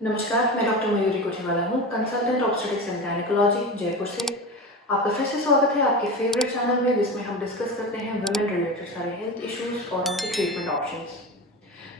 नमस्कार, मैं डॉक्टर मयूरी कोठीवाला हूँ, consultant obstetrics and gynaecology Jaipur से। आपका फिर से स्वागत है आपके फेवरेट चैनल में, जिसमें हम डिस्कस करते हैं वुमेन रिलेटेड सारे हेल्थ इश्यूज और उनके ट्रीटमेंट ऑप्शंस।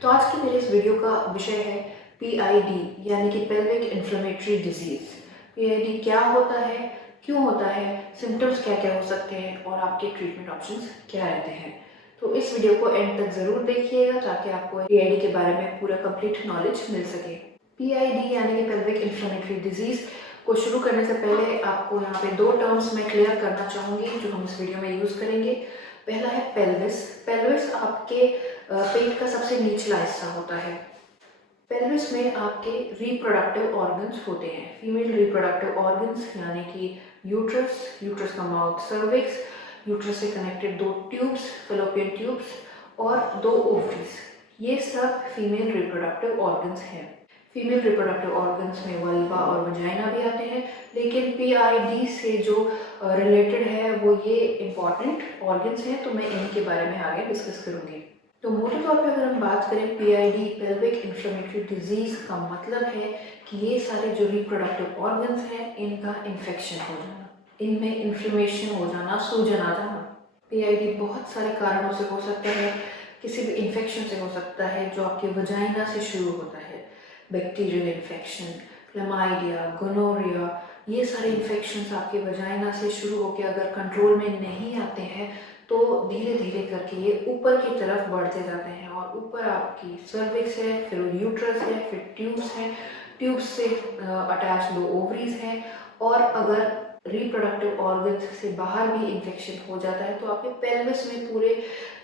तो आज की मेरे इस वीडियो का विषय है PID यानी कि पेल्विक इन्फ्लेमेटरी डिजीज। PID क्या होता है, क्यों होता है, सिम्टम्स क्या क्या हो सकते हैं और आपके ट्रीटमेंट ऑप्शंस क्या रहते हैं। तो इस वीडियो को एंड तक ज़रूर देखिएगा ताकि आपको PID के बारे में पूरा कंप्लीट नॉलेज मिल सके। PID यानी कि पेल्विक इन्फ्लेमेटरी डिजीज को शुरू करने से पहले आपको यहाँ पे दो टर्म्स मैं क्लियर करना चाहूँगी जो हम इस वीडियो में यूज़ करेंगे। पहला है पेल्विस। पेल्विस आपके पेट का सबसे निचला हिस्सा होता है। पेल्विस में आपके रिप्रोडक्टिव ऑर्गन्स होते हैं, फीमेल रिप्रोडक्टिव ऑर्गन्स यानी कि यूट्रस, यूट्रस का माउथ सर्विक्स, यूट्रस से कनेक्टेड दो ट्यूब्स, फेलोपियन ट्यूब्स और दो ओवरीज, ये सब फीमेल रिप्रोडक्टिव ऑर्गन्स हैं। फीमेल रिप्रोडक्टिव ऑर्गन्स में वल्वा और वजाइना भी आते हैं, लेकिन PID से जो रिलेटेड है वो ये इम्पॉर्टेंट ऑर्गन्स हैं, तो मैं इन्हीं के बारे में आगे डिस्कस करूँगी। तो मोटे तौर पे अगर हम बात करें PID पेल्विक इन्फ्लेमेटरी डिजीज का मतलब है कि ये सारे जो रिप्रोडक्टिव ऑर्गन्स हैं इनका इन्फेक्शन हो जाना, इनमें इन्फ्लेमेशन हो जाना, सूजन आ जाना। PID बहुत सारे कारणों से हो सकता है, किसी भी इन्फेक्शन से हो सकता है जो आपके वजाइना से शुरू होता है, बैक्टीरियल इन्फेक्शन, क्लमाइडिया, गोनोरिया, ये सारे इन्फेक्शंस आपके वजाइना से शुरू होकर अगर कंट्रोल में नहीं आते हैं तो धीरे धीरे करके ये ऊपर की तरफ बढ़ते जाते हैं और ऊपर आपकी सर्विक्स है, फिर यूट्रस है, फिर ट्यूब्स हैं, ट्यूब्स से अटैच दो ओवरीज हैं, और अगर रिप्रोडक्टिव ऑर्गन्स से बाहर भी इन्फेक्शन हो जाता है तो आपके पेल्विस में पूरे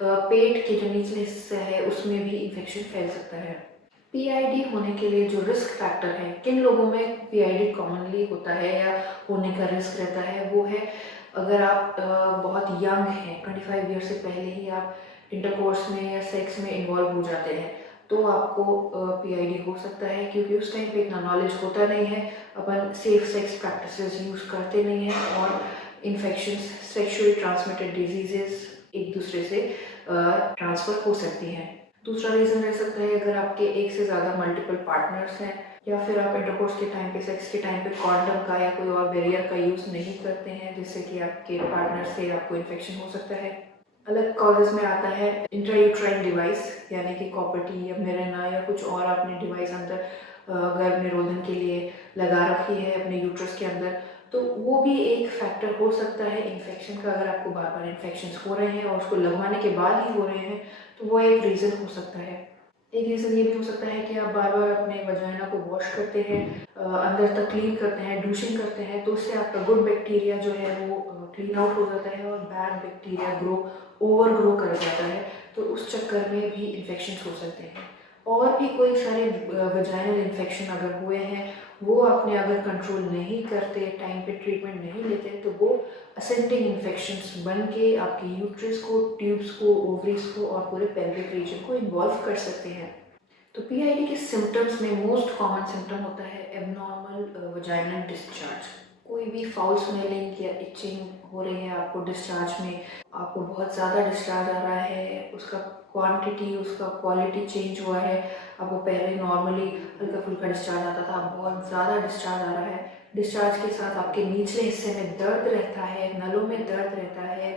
पेट के जो निचले हिस्सा है उसमें भी इन्फेक्शन फैल सकता है। PID होने के लिए जो रिस्क फैक्टर है, किन लोगों में PID कॉमनली होता है या होने का रिस्क रहता है, वो है अगर आप बहुत यंग हैं, 25 ईयर से पहले ही आप इंटरकोर्स में या सेक्स में इन्वॉल्व हो जाते हैं तो आपको PID हो सकता है, क्योंकि उस टाइम पे इतना नॉलेज होता नहीं है, अपन सेफ सेक्स प्रैक्टिसेस यूज़ करते नहीं हैं और इन्फेक्शंस, सेक्शुअली ट्रांसमिटेड डिजीजेस एक दूसरे से ट्रांसफ़र हो सकती हैं। दूसरा रीज़न रह सकता है अगर आपके एक से ज़्यादा मल्टीपल पार्टनर्स हैं, या फिर आप इंटरकोर्स के टाइम पे, सेक्स के टाइम पे कॉन्डम का या कोई और बैरियर का यूज़ नहीं करते हैं, जिससे कि आपके पार्टनर से आपको इन्फेक्शन हो सकता है। अलग कॉजेज़ में आता है इंट्रायूट्राइन डिवाइस यानी कि कॉपर्टी या मेरेना या कुछ और आपने डिवाइस अंदर गर्भ निरोधन के लिए लगा रखी है अपने यूट्रस के अंदर, तो वो भी एक फैक्टर हो सकता है इन्फेक्शन का। अगर आपको बार बार इन्फेक्शन हो रहे हैं और उसको लगवाने के बाद ही हो रहे हैं तो वो एक रीज़न हो सकता है। एक रीज़न ये भी हो सकता है कि आप बार बार अपने वजाइना को वॉश करते हैं, अंदर तक क्लीन करते हैं, डूशिंग करते हैं, तो उससे आपका गुड बैक्टीरिया जो है वो क्लीन आउट हो जाता है और बैड बैक्टीरिया ओवर ग्रो कर जाता है, तो उस चक्कर में भी इन्फेक्शन हो सकते हैं। और भी कोई सारे वजाइनल इन्फेक्शन अगर हुए हैं, वो आपने अगर कंट्रोल नहीं करते, टाइम पे ट्रीटमेंट नहीं लेते, तो वो असेंडिंग इन्फेक्शंस बन के आपके यूट्रस को, ट्यूब्स को, ओवरीज को और पूरे पेल्विक रीजन को इन्वॉल्व कर सकते हैं। तो PID के सिम्टम्स में मोस्ट कॉमन सिम्टम होता है एबनॉर्मल वजाइनल डिस्चार्ज। कोई भी फाउल स्मेलिंग या इचिंग हो रही है आपको डिस्चार्ज में, आपको बहुत ज़्यादा डिस्चार्ज आ रहा है, उसका क्वांटिटी, उसका क्वालिटी चेंज हुआ है, आपको पहले नॉर्मली हल्का फुल्का डिस्चार्ज आता था, अब बहुत ज़्यादा डिस्चार्ज आ रहा है, डिस्चार्ज के साथ आपके निचले हिस्से में दर्द रहता है, नलों में दर्द रहता है,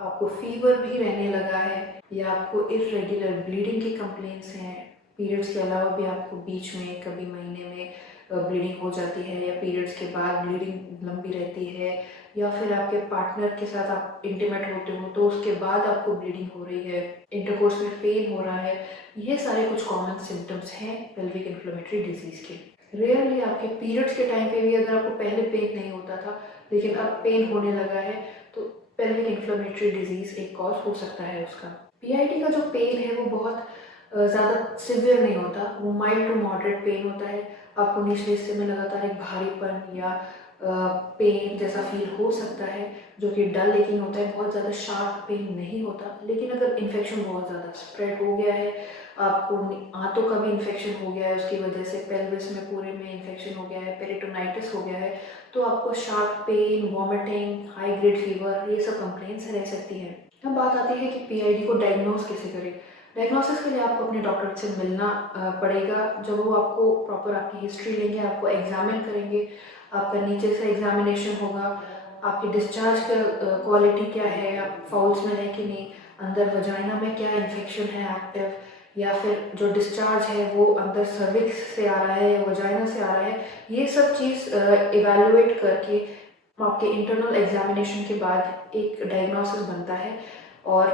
आपको फीवर भी रहने लगा है, या आपको इरेगुलर ब्लीडिंग की कंप्लेंट्स हैं, पीरियड्स के अलावा भी आपको बीच में कभी महीने में ब्लीडिंग हो जाती है, या पीरियड्स के बाद ब्लीडिंग लंबी रहती है, या फिर आपके पार्टनर के साथ आप इंटीमेट होते हो तो उसके बाद आपको ब्लीडिंग हो रही है, इंटरकोर्स में पेन हो रहा है, ये सारे कुछ कॉमन सिम्टम्स हैं पेल्विक इन्फ्लेमेटरी डिजीज़ के। रेयरली आपके पीरियड्स के टाइम पे भी अगर आपको पहले पेन नहीं होता था लेकिन अब पेन होने लगा है तो पेल्विक इन्फ्लेमेटरी डिजीज़ एक कॉज हो सकता है उसका। PID का जो पेन है वो बहुत ज़्यादा सिवियर नहीं होता, वो माइल्ड टू मॉडरेट पेन होता है। आपको निचले हिस्से में लगातार एक भारीपन या पेन जैसा फील हो सकता है जो कि डल लेकिन होता है, बहुत ज़्यादा शार्प पेन नहीं होता। लेकिन अगर इन्फेक्शन बहुत ज़्यादा स्प्रेड हो गया है, आपको आंतों का भी इन्फेक्शन हो गया है, उसकी वजह से पेल्विस में पूरे में इन्फेक्शन हो गया है, पेरिटोनाइटिस हो गया है, तो आपको sharp pain, vomiting, high grade fever, ये सब कंप्लेंट्स रह सकती हैं। अब बात आती है कि PID को डायग्नोज कैसे करें। डायग्नोसिस के लिए आपको अपने डॉक्टर से मिलना पड़ेगा। जब वो आपको प्रॉपर आपकी हिस्ट्री लेंगे, आपको एग्ज़ामिन करेंगे, आपका नीचे से एग्ज़ामिनेशन होगा, आपकी डिस्चार्ज का क्वालिटी क्या है, आप फाउल स्मेल है कि नहीं, अंदर वजाइना में क्या इन्फेक्शन है एक्टिव, या फिर जो डिस्चार्ज है वो अंदर सर्विक्स से आ रहा है या वजाइना से आ रहा है, ये सब चीज़ इवैल्यूएट करके आपके इंटरनल एग्जामिनेशन के बाद एक डायग्नोसिस बनता है। और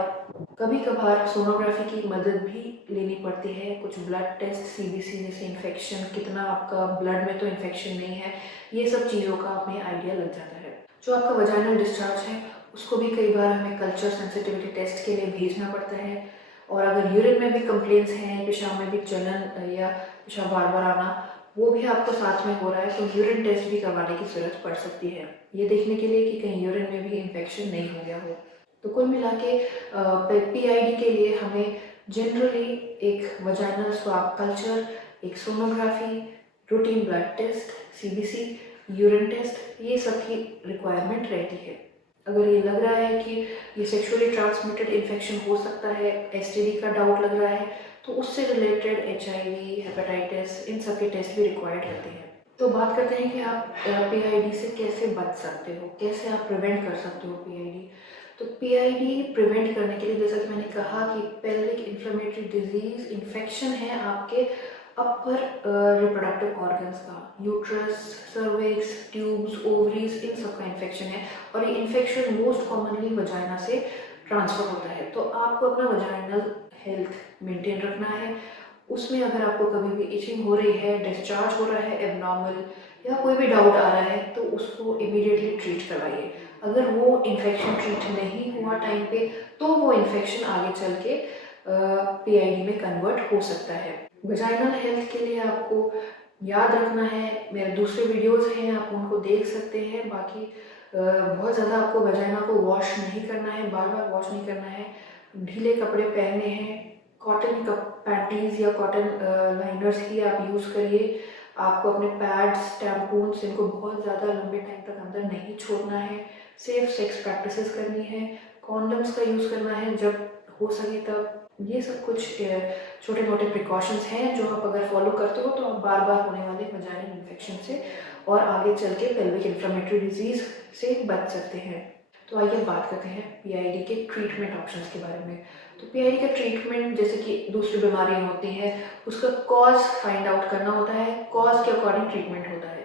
कभी कभार सोनोग्राफी की मदद भी लेनी पड़ती है, कुछ ब्लड टेस्ट, सीबीसी जैसे इन्फेक्शन, कितना आपका ब्लड में तो इन्फेक्शन नहीं है, ये सब चीज़ों का हमें आइडिया लग जाता है। जो आपका वजाइनल डिस्चार्ज है उसको भी कई बार हमें कल्चर सेंसिटिविटी टेस्ट के लिए भेजना पड़ता है। और अगर यूरिन में भी कंप्लेंट्स हैं, पेशाब में भी जलन या पेशाब बार बार आना, वो भी आपको साथ में हो रहा है तो यूरिन टेस्ट भी करवाने की ज़रूरत पड़ सकती है, ये देखने के लिए कि कहीं यूरिन में भी इन्फेक्शन नहीं हो गया हो। तो कुल मिला के पीआईडी के लिए हमें जनरली एक वजाइनल स्वाब कल्चर, एक sonography, routine blood test, CBC, urine test, ये सब की रिक्वायरमेंट रहती है। अगर ये लग रहा है कि ये सेक्सुअली ट्रांसमिटेड इन्फेक्शन हो सकता है, एसटीडी का डाउट लग रहा है, तो उससे रिलेटेड एचआईवी, हेपेटाइटिस, इन सब के टेस्ट भी रिक्वायर्ड रहते हैं। तो बात करते हैं कि आप पीआईडी से कैसे बच सकते हो, कैसे आप प्रिवेंट कर सकते हो पीआईडी। तो पीआईडी प्रिवेंट करने के लिए, जैसा कि मैंने कहा कि पेल्विक इन्फ्लेमेटरी डिजीज इन्फेक्शन है आपके अपर रिप्रोडक्टिव ऑर्गन्स का, यूट्रस, सर्विक्स, ट्यूब्स, ओवरीज, इन सब का इन्फेक्शन है। और ये इन्फेक्शन मोस्ट कॉमनली वजाइना से ट्रांसफ़र होता है। तो आपको अपना वजाइनल हेल्थ मेंटेन रखना है। उसमें अगर आपको कभी भी इचिंग हो रही है, डिस्चार्ज हो रहा है एबनॉर्मल, या कोई भी डाउट आ रहा है, तो उसको इमीडिएटली ट्रीट करवाइए। अगर वो इन्फेक्शन ट्रीट नहीं हुआ टाइम पे, तो वो इन्फेक्शन आगे चल के पीआईडी में कन्वर्ट हो सकता है। वजाइनल हेल्थ के लिए आपको याद रखना है, मेरे दूसरे वीडियोस हैं, आप उनको देख सकते हैं। बाकी बहुत ज़्यादा आपको वजाइना को वॉश नहीं करना है, बार बार वॉश नहीं करना है, ढीले कपड़े पहनने हैं, कॉटन पैंटीज या कॉटन लाइनर्स ही आप यूज़ करिए। आपको अपने पैड्स, टैम्पून्स, इनको बहुत ज़्यादा लंबे टाइम तक अंदर नहीं छोड़ना है। सेफ सेक्स प्रैक्टिसेस करनी है, कॉन्डम्स का यूज़ करना है जब हो सके तब। ये सब कुछ छोटे मोटे प्रिकॉशंस हैं जो आप अगर फॉलो करते हो तो आप बार बार होने वाले वजाइनल इन्फेक्शन से और आगे चल के पेल्विक इन्फ्लेमेटरी डिजीज़ से बच सकते हैं। तो आइए बात करते हैं पीआईडी के ट्रीटमेंट ऑप्शंस के बारे में। तो पीआईडी का ट्रीटमेंट, जैसे कि दूसरी बीमारियां होती हैं, उसका कॉज फाइंड आउट करना होता है, कॉज के अकॉर्डिंग ट्रीटमेंट होता है।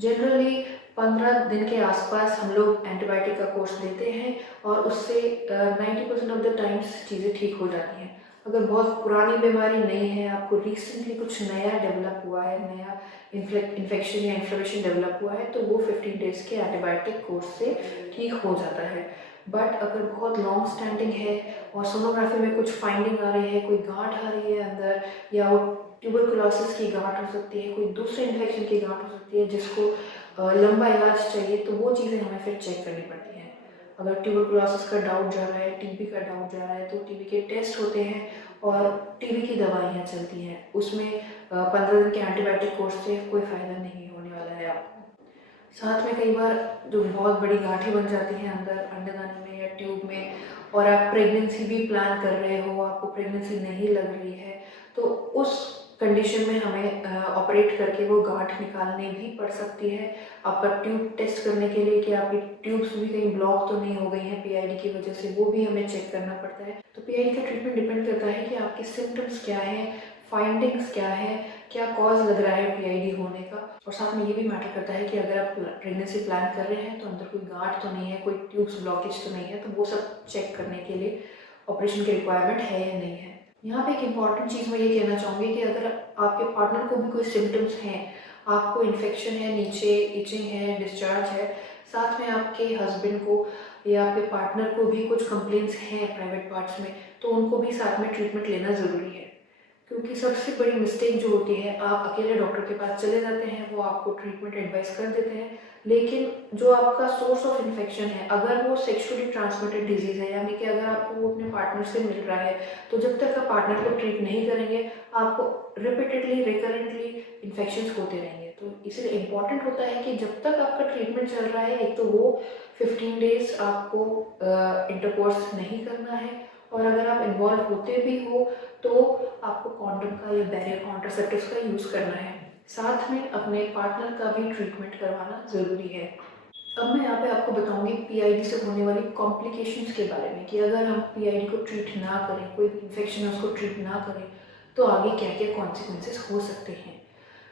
जनरली 15 दिन के आसपास हम लोग एंटीबायोटिक का कोर्स देते हैं और उससे 90% ऑफ द टाइम्स चीज़ें ठीक हो जाती हैं। अगर बहुत पुरानी बीमारी नहीं है, आपको रिसेंटली कुछ नया डेवलप हुआ है, नया इन्फेक्शन या इन्फ्लेमेशन डेवलप हुआ है, तो वो 15 डेज़ के एंटीबायोटिक कोर्स से ठीक हो जाता है। बट अगर बहुत लॉन्ग स्टैंडिंग है और सोनोग्राफी में कुछ फाइंडिंग आ रही है, कोई गांठ आ रही है अंदर, या वो ट्यूबरकुलोसिस की गांठ हो सकती है, कोई दूसरे इन्फेक्शन की गांठ हो सकती है जिसको लंबा इलाज चाहिए, तो वो चीज़ें हमें फिर चेक करनी पड़ती हैं। अगर ट्यूबरकुलोसिस का डाउट जा रहा है, टीबी का डाउट जा रहा है, तो टीबी के टेस्ट होते हैं और टीबी की दवाइयाँ चलती हैं। उसमें 15 दिन के एंटीबायोटिक कोर्स से कोई फ़ायदा नहीं होने वाला है आपको। साथ में कई बार जो बहुत बड़ी गांठें बन जाती हैं अंदर अंडरदानी में या ट्यूब में, और आप प्रेगनेंसी भी प्लान कर रहे हो, आपको प्रेगनेंसी नहीं लग रही है, तो उस कंडीशन में हमें ऑपरेट करके वो गांठ निकालनी भी पड़ सकती है। आपका ट्यूब टेस्ट करने के लिए कि आपकी ट्यूब्स भी कहीं ब्लॉक तो नहीं हो गई हैं पीआईडी की वजह से, वो भी हमें चेक करना पड़ता है। तो पीआईडी का ट्रीटमेंट डिपेंड करता है कि आपके सिम्टम्स क्या हैं, फाइंडिंग्स क्या है, क्या कॉज लग रहा है पीआईडी होने का। और साथ में ये भी मैटर करता है कि अगर आप प्रेगनेंसी प्लान कर रहे हैं तो अंदर कोई गांठ तो नहीं है, कोई ट्यूब्स ब्लॉकेज तो नहीं है, तो वो सब चेक करने के लिए ऑपरेशन की रिक्वायरमेंट है या नहीं है। यहाँ पे एक इम्पॉर्टेंट चीज़ मैं ये कहना चाहूँगी कि अगर आपके पार्टनर को भी कोई सिम्टम्स हैं, आपको इन्फेक्शन है नीचे, इचिंग है, डिस्चार्ज है, साथ में आपके हस्बैंड को या आपके पार्टनर को भी कुछ कंप्लेंट्स हैं प्राइवेट पार्ट्स में, तो उनको भी साथ में ट्रीटमेंट लेना ज़रूरी है। क्योंकि सबसे बड़ी मिस्टेक जो होती है, आप अकेले डॉक्टर के पास चले जाते हैं, वो आपको ट्रीटमेंट एडवाइस कर देते हैं, लेकिन जो आपका सोर्स ऑफ इन्फेक्शन है, अगर वो सेक्सुअली ट्रांसमिटेड डिजीज़ है, यानी कि अगर आपको वो अपने पार्टनर से मिल रहा है, तो जब तक आप पार्टनर को ट्रीट नहीं करेंगे, आपको रिपीटेडली रिकरेंटली इन्फेक्शंस होते रहेंगे। तो इसलिए इम्पॉर्टेंट होता है कि जब तक आपका ट्रीटमेंट चल रहा है, एक तो वो 15 डेज़ आपको इंटरकोर्स नहीं करना है, और अगर आप इन्वॉल्व होते भी हो तो आपको कॉन्डोम का या बैरियर कॉन्ट्रासेप्टिव्स का यूज़ करना है। साथ में अपने पार्टनर का भी ट्रीटमेंट करवाना ज़रूरी है। अब मैं यहाँ पे आपको बताऊंगी पीआईडी से होने वाली कॉम्प्लिकेशंस के बारे में कि अगर हम पीआईडी को ट्रीट ना करें, कोई भी इन्फेक्शन है उसको ट्रीट ना करें, तो आगे क्या क्या कॉन्सिक्वेंसेस हो सकते हैं।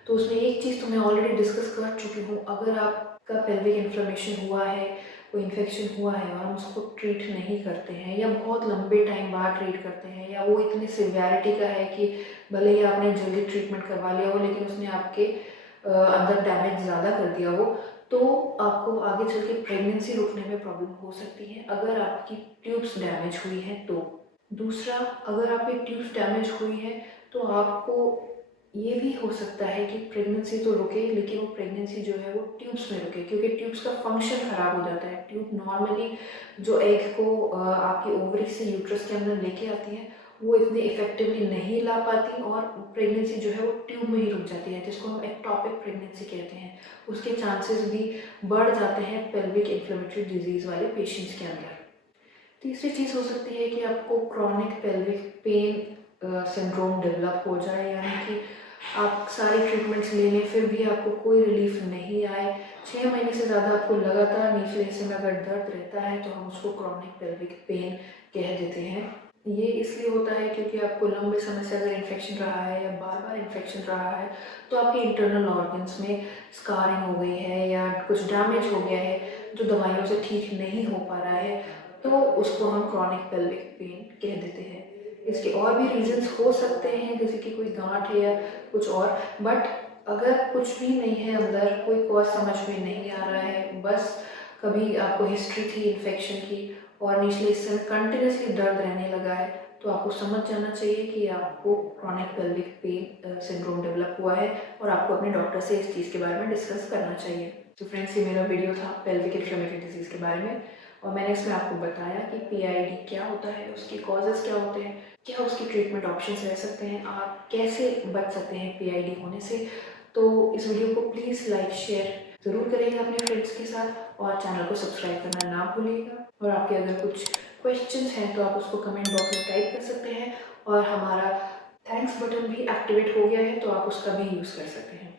तो उसमें एक चीज़ तो मैं ऑलरेडी डिस्कस कर चुकी हूँ, अगर आपका पेल्विक इन्फ्लेमेशन हुआ है, कोई इन्फेक्शन हुआ है और हम उसको ट्रीट नहीं करते हैं या बहुत लंबे टाइम बाद ट्रीट करते हैं, या वो इतनी सिवियरिटी का है कि भले ही आपने जल्दी ट्रीटमेंट करवा लिया हो लेकिन उसने आपके अंदर डैमेज ज़्यादा कर दिया हो, तो आपको आगे चल के प्रेगनेंसी रुकने में प्रॉब्लम हो सकती है अगर आपकी ट्यूब्स डैमेज हुई हैं तो। दूसरा, अगर आपकी ट्यूब्स डैमेज हुई हैं तो आपको ये भी हो सकता है कि प्रेगनेंसी तो रुके लेकिन वो प्रेगनेंसी जो है वो ट्यूब्स में रुके, क्योंकि ट्यूब्स का फंक्शन ख़राब हो जाता है। ट्यूब नॉर्मली जो एग को आपकी ओवरी से यूट्रस के अंदर लेके आती है वो इतने इफेक्टिवली नहीं ला पाती और प्रेगनेंसी जो है वो ट्यूब में ही रुक जाती है, जिसको हम एक्टॉपिक प्रेगनेंसी कहते हैं। उसके चांसेस भी बढ़ जाते हैं पेल्विक इन्फ्लेमेटरी डिजीज़ वाले पेशेंट्स के अंदर। तीसरी चीज़ हो सकती है कि आपको chronic pelvic pain syndrome develop हो जाए, यानी कि आप सारी ट्रीटमेंट्स ले लें फिर भी आपको कोई रिलीफ नहीं आए। 6 महीने से ज़्यादा आपको लगातार निचले हिस्से में अगर दर्द रहता है तो हम उसको क्रॉनिक पेल्विक पेन कह देते हैं। ये इसलिए होता है क्योंकि आपको लंबे समय से अगर इन्फेक्शन रहा है या बार बार इन्फेक्शन रहा है तो आपके इंटरनल ऑर्गन्स में स्कारिंग हो गई है या कुछ डैमेज हो गया है जो दवाइयों से ठीक नहीं हो पा रहा है, तो उसको हम क्रॉनिक पेल्विक पेन कह देते हैं। इसके और भी रीजंस हो सकते हैं, जैसे कि कोई गांठ है या कुछ और, बट अगर कुछ भी नहीं है अंदर, कोई कॉज समझ में नहीं आ रहा है, बस कभी आपको हिस्ट्री थी इन्फेक्शन की और निचले हिस्से में कंटिन्यूसली दर्द रहने लगा है, तो आपको समझ जाना चाहिए कि आपको chronic pelvic pain syndrome develop हुआ है और आपको अपने डॉक्टर से इस चीज़ के बारे में डिस्कस करना चाहिए। तो फ्रेंड्स, ये मेरा वीडियो था पेल्विक इन्फ्लेमेटरी डिजीज़ के बारे में और मैंने इसमें आपको बताया कि पीआईडी क्या होता है, उसकी कॉजेज़ क्या होते हैं, क्या उसकी ट्रीटमेंट ऑप्शंस रह सकते हैं, आप कैसे बच सकते हैं पीआईडी होने से। तो इस वीडियो को प्लीज़ लाइक शेयर ज़रूर करिएगा अपने फ्रेंड्स के साथ और चैनल को सब्सक्राइब करना ना भूलिएगा। और आपके अगर कुछ क्वेश्चंस हैं तो आप उसको कमेंट बॉक्स में टाइप कर सकते हैं और हमारा थैंक्स बटन भी एक्टिवेट हो गया है तो आप उसका भी यूज़ कर सकते हैं।